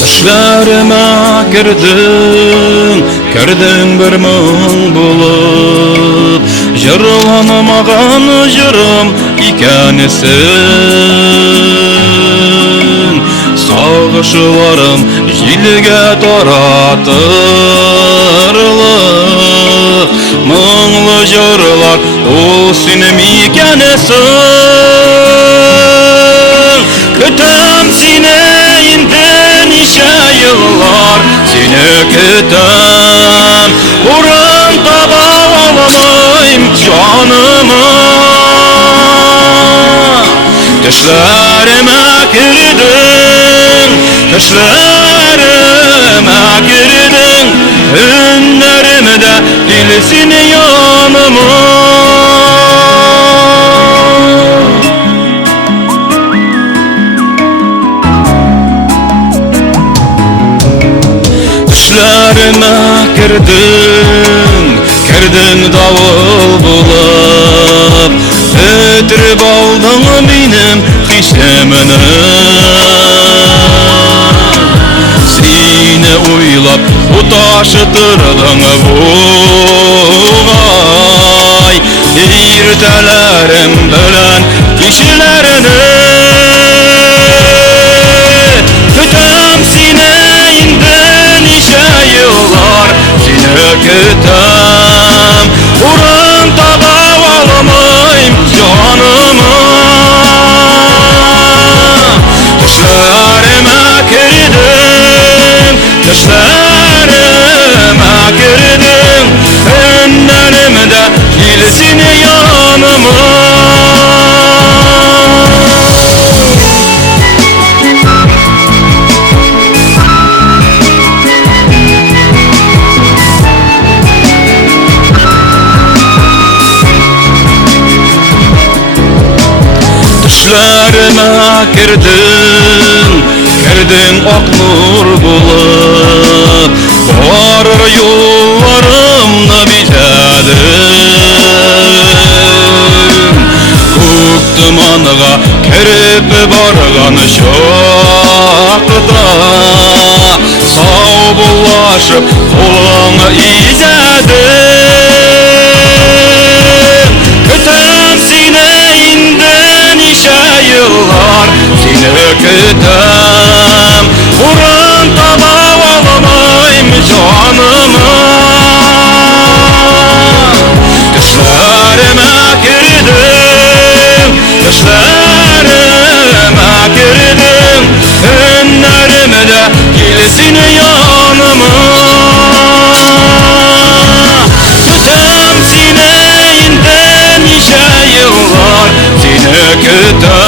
Düşlerime kirdin bir mung bulup, jırlanamagan jırım ikenisin. Sağışılarım jilge taratırlı, munglu jırlar ol senim ikenisin. Kütüm seni nice yıllar, seni kütüm, burun taba alamayım canımı. Düşlerime girdin, düşlerime girdin, hünlerimde bilsin yanımı. Düşlerime kirdin davul bulup, ötürüp aldın benim hişemini. Seni uylap utaşıtırdın buğay, irtelerim bilen kişilerini. Kütüm seni indin işe yıllar, seni kütüm, burun taba alamayım canımı. Düşlerime girdin, düşlerime girdin, önlerimde bilsin yanımı. Düşlerime kirdin ak nur bulup, varır yollarımda biledim. Kuk dumanıga kirip bargan şokta, sağ bulaşıp kolunu izedim. Kütüm seni indin işe yıllar, seni kütüm, burun taba alamayım canımı. Düşlerime girdin, düşlerime girdin, hünlerimde gelsin yanımı. Kütüm seni indin işe yıllar, seni kütüm,